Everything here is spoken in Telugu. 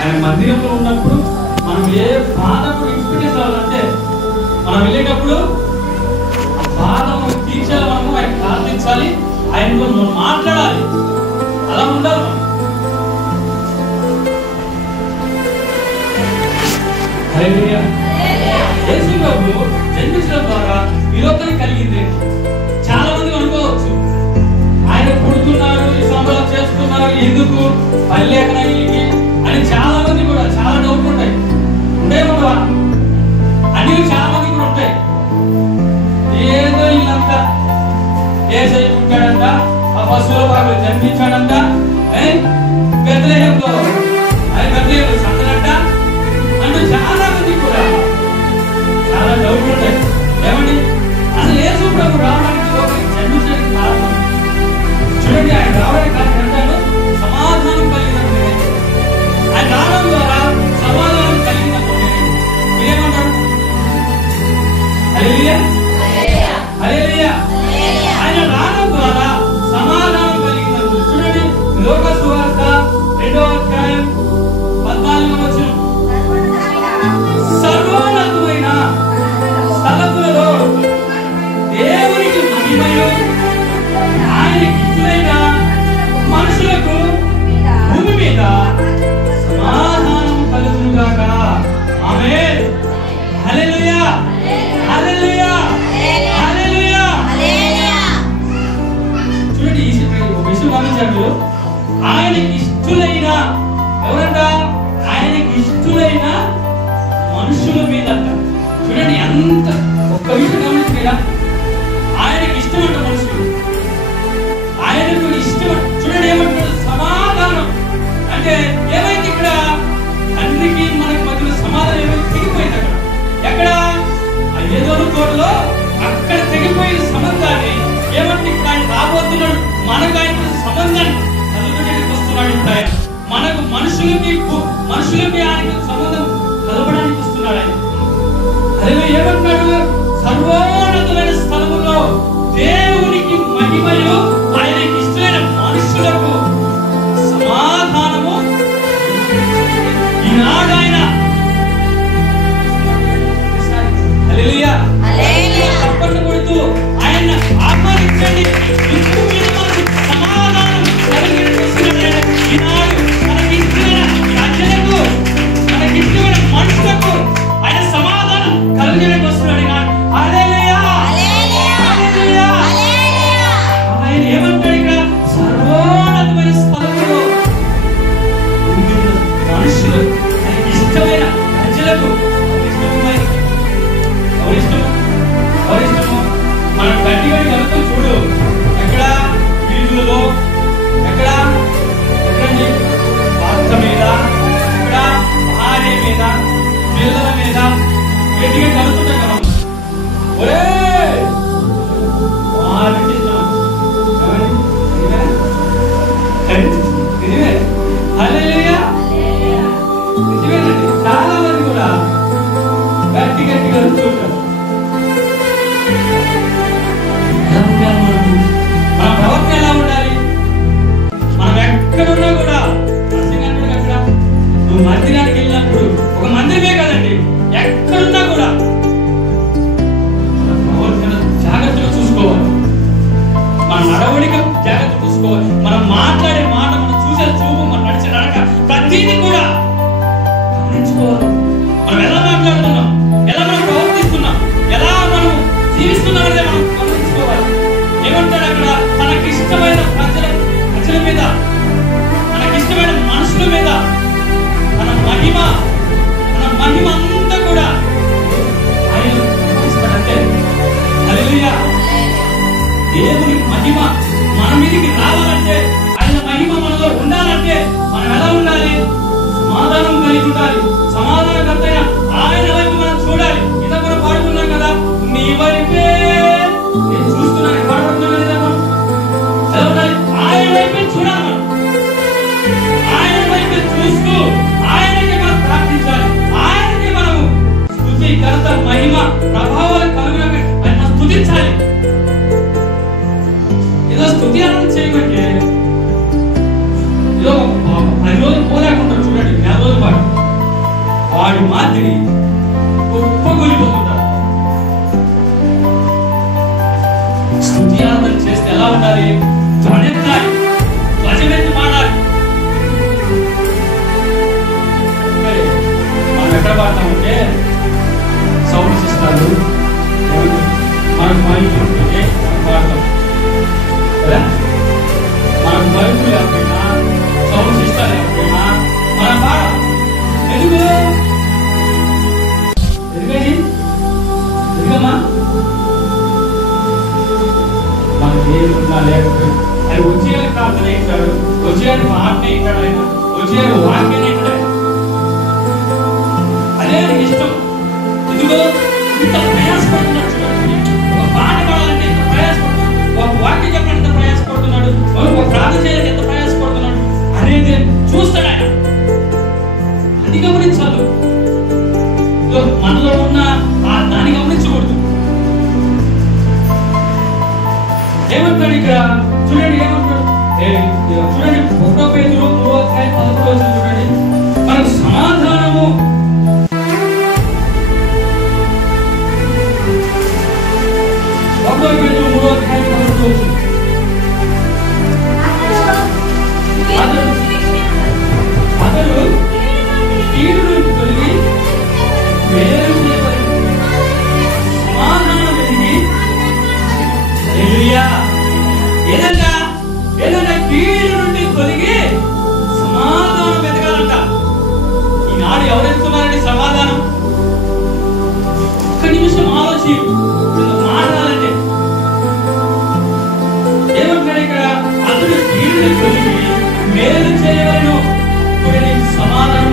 ఆయన మందిరంలో ఉన్నప్పుడు మనం ఏ బాధకు ఎక్స్పీరియన్స్ అవ్వాలంటే మనం వెళ్ళేటప్పుడు ఆ బాధను తీర్చాలి, మనము ఆయన ప్రార్థించాలి, ఆయనతో మనం మాట్లాడాలి, అలా ఉండాలి మనం. హల్లెలూయా. యేసు ప్రభు జన్మించడం ద్వారా ఈ లోకానికి కలిగింది. చాలా మంది అనుకోవచ్చు ఆయన పుడుతున్నారు, ఈ సంబరం చేస్తున్నారు, ఎందుకు పల్లె ఎక్కడ అని చాలా మంది కూడా చాలా డౌట్ ఉంటాయి. ఉండేమో అన్ని చాలా మంది కూడా ఉంటాయి. ఏదో వీళ్ళంతా యేసయ్య పుట్టాడంట, ఆ పశువుల పాకలో జన్మించాడంట, బెత్లెహేములో సంతనంట అంటూ చాలా మంది కూడా చాలా డౌట్ ఉంటాయి. ఏమండి అసలు యేసు ప్రభు రావడానికి జన్మించడానికి కారణం చూడండి. ఆయన రావడానికి కారణం అంటాడు సమాధానం కలిగినప్పుడు, ఆయన రావడం ద్వారా సమాధానం కలిగినప్పుడు మీరేమంటారు? హల్లెలూయా, హల్లెలూయా. ఆయన రావడం ద్వారా సమాధానం కలిగినప్పుడు చూడండి. లోకా సువార్త 2వ అధ్యాయం 14వ వచనం, సర్వోన్నతమైన స్థలములలో దేవునికి మహిమయు ఆయనకి ఇష్టమైన మనుషులకు భూమి మీద సమాధానం కలుగునుగాక. ఆమేన్. హల్లెలూయా, హల్లెలూయా, హల్లెలూయా. చూడండి ఒక విషయం గమనించండి. ఆయనకి ఇష్టమైన ఎవరంట? ఆయనకి ఇష్టమైన మనుషుల మీద. చూడండి ఎంత ఒక్క విషయం గమనించగా ఆయనకి ఇష్టమంట మనుషులు, ఆయనకు ఇష్టం. చూడండి ఏమంటాడు? సమాధానం అంటే ఏమైంది ఇక్కడ? తండ్రికి మనకు మధ్యలో సమాధానం ఏమైంది? తెగిపోయింది. అక్కడ ఎక్కడ? ఏదో తోటలో అక్కడ తెగిపోయిన సంబంధాన్ని ఏమంటే ఇక్కడ ఆయన రాబోతున్నాడు. మనకు ఆయన సంబంధాన్ని కలపడానికి వస్తున్నాడు. ఇప్పుడు ఆయన మనకు మనుషులకి ఆయనకు సంబంధం కలపడానికి వస్తున్నాడు ఆయన. అదే ఏమంటాడు? సర్వోన్నతమైన స్థలములో దేవునికి మహిమయు ఆయనకి ఇష్టమైన మనుషులకు సమాధానము. ఈనాడు ఆయన హల్లెలూయా, హల్లెలూయా తప్పట్లు కొడుతూ ఆయన ఆహ్వానించండి. ఇందుకు మీద మనకు సమాధానం కలిగిస్తున్నాడు. ఈనాడు మనకి ఇష్టమైన ప్రజలకు, మనకి ఇష్టమైన మనుషులకు ఆయన సమాధానం కలిగడానికి వస్తున్నాడు. హల్లెలూయా, హల్లెలూయా. ఆయన ఏమంటాడు ఇక్కడ? సర్వోన్నతమైన స్థలంలో మనుషులు, ఆయనకి ఇష్టమైన ప్రజలకు. మనం గట్టిగా కలుగుతాం చూడు. ఎక్కడ? వీధులలో, ఎక్కడ? ఎక్కడండి? భర్త మీద, ఎక్కడ? భార్య మీద, పిల్లల మీద గట్టిగా కలుగుతుంటాం కదా. చాలా మంది కూడా గట్టి గట్టి కలుగుతుంటారు. మన ప్రవర్తన ఎలా ఉండాలి? మనం ఎక్కడున్నా కూడా అక్కడ నువ్వు మందిరానికి వెళ్ళినప్పుడు, ఒక మందిరమే కదండి, ఎక్కడున్నా కూడా మన ప్రవర్తన జాగ్రత్తగా చూసుకోవాలి. మన నడవడిక జాగ్రత్త చూసుకోవాలి. మనం మాట్లాడే మాట, మనం చూసే చూపు, మనం నడిచే నడక, ప్రతిదీ కూడా గమనించుకోవాలి. మనం ఎలా మాట్లాడుతున్నాం, ఎలా మనం ప్రవర్తిస్తున్నాం, ఎలా మనం జీవిస్తున్నాం అనేది మనం గమనించుకోవాలి. ఏమంటాడు అక్కడ? మనకిష్టమైన ప్రజల మీద, మనకిష్టమైన మనుషుల మీద మన మహిమ అంతా కూడా ఆయన ఇస్తాడంటే. హల్లెలూయా. దేవుని మహిమ మన మీదకి రావాలంటే, ఆయన మహిమ మనలో ఉండాలంటే మనం ఎలా ఉండాలి? సమాధానం కలిగి ఉండాలి. సమాధానకర్తైన ఆయన వైపు మనం చూడాలి. ఇంత కూడా పాడుకున్నాం కదా, నీ వైపే నేను చూస్తున్నాను. పాడుకున్నాం కదా మనం. ఎలా ఉండాలి? ఆయన వైపే చూడాలి. మనం ఆయన వైపే చూస్తూ ఆయనకి మనం ప్రార్థించాలి. ఆయనకి మనము స్తుతి, ఘనత, మహిమ, ప్రభావాలు కలుగునని ఆయన స్తుతించాలి. ఏదో స్తుతి అనం చేయమంటే ఏదో 10 రోజులు పోలేకుంటారు. చూడండి, 4 రోజుల పాటు వాడి మాదిరి కుప్పగొలిపోతుంటారు. స్తుతి ఆరాధన చేస్తే ఎలా ఉండాలి? ధ్వనెత్తాలి, ధ్వజమెత్తి మాడాలి. మనం ఎక్కడ పాడతామంటే సౌండ్ సిస్టాలు మనకు మైకులు ఉంటే పాడతాం కదా. మనకు మైకులు లేకపోయినా సౌండ్ సిస్టాలు లేకపోయినా మనం పాడాలి. ఎందుకమ్మా మన దేవుడున్నా లేకపోయినా అది వచ్చేయాలి. ప్రార్థన ఇస్తాడు, వచ్చేయాలి మాట ఇస్తాడు, ఆయన వచ్చేయాలి వాక్యాన్ని ఇస్తాడు. అదే ఇష్టం. ఎందుకో ఇంత ప్రయాసపడుతున్నాడు. ఒక పాట పాడాలంటే ఎంత ప్రయాసపడుతున్నాడు, ఒక వాక్యం చెప్పాలంటే ఎంత ప్రయాసపడుతున్నాడు, ఒక ప్రార్థన చేయాలంటే ఎంత ప్రయాసపడుతున్నాడు అనేది చూస్తాడు ఆయన. అది గమనించాలి. మనలో ఉన్న దాన్ని గమనించకూడదు. ఏమంటాడు ఇక్కడ చూడండి, ఏమంటాడు చూడండి 1 పేతురు 3:11 చూడండి. మనకు సమాధానము 1 పేతురు 3:11 అతడు కీడు నుంచి తొలగి మేలు చేయబడి సమాధానం వెలిగి ఏదైనా కీడు నుండి తొలగి సమాధానం వెతకాలంట. ఈనాడు ఎవరెత్తున్నారండి సమాధానం? ఒక్క నిమిషం ఆలోచి మాట్లాడాలంటే ఏమంటాడు ఇక్కడ? అతడు కీడుని తొలగి మేలు చేయవలను. సమాధానం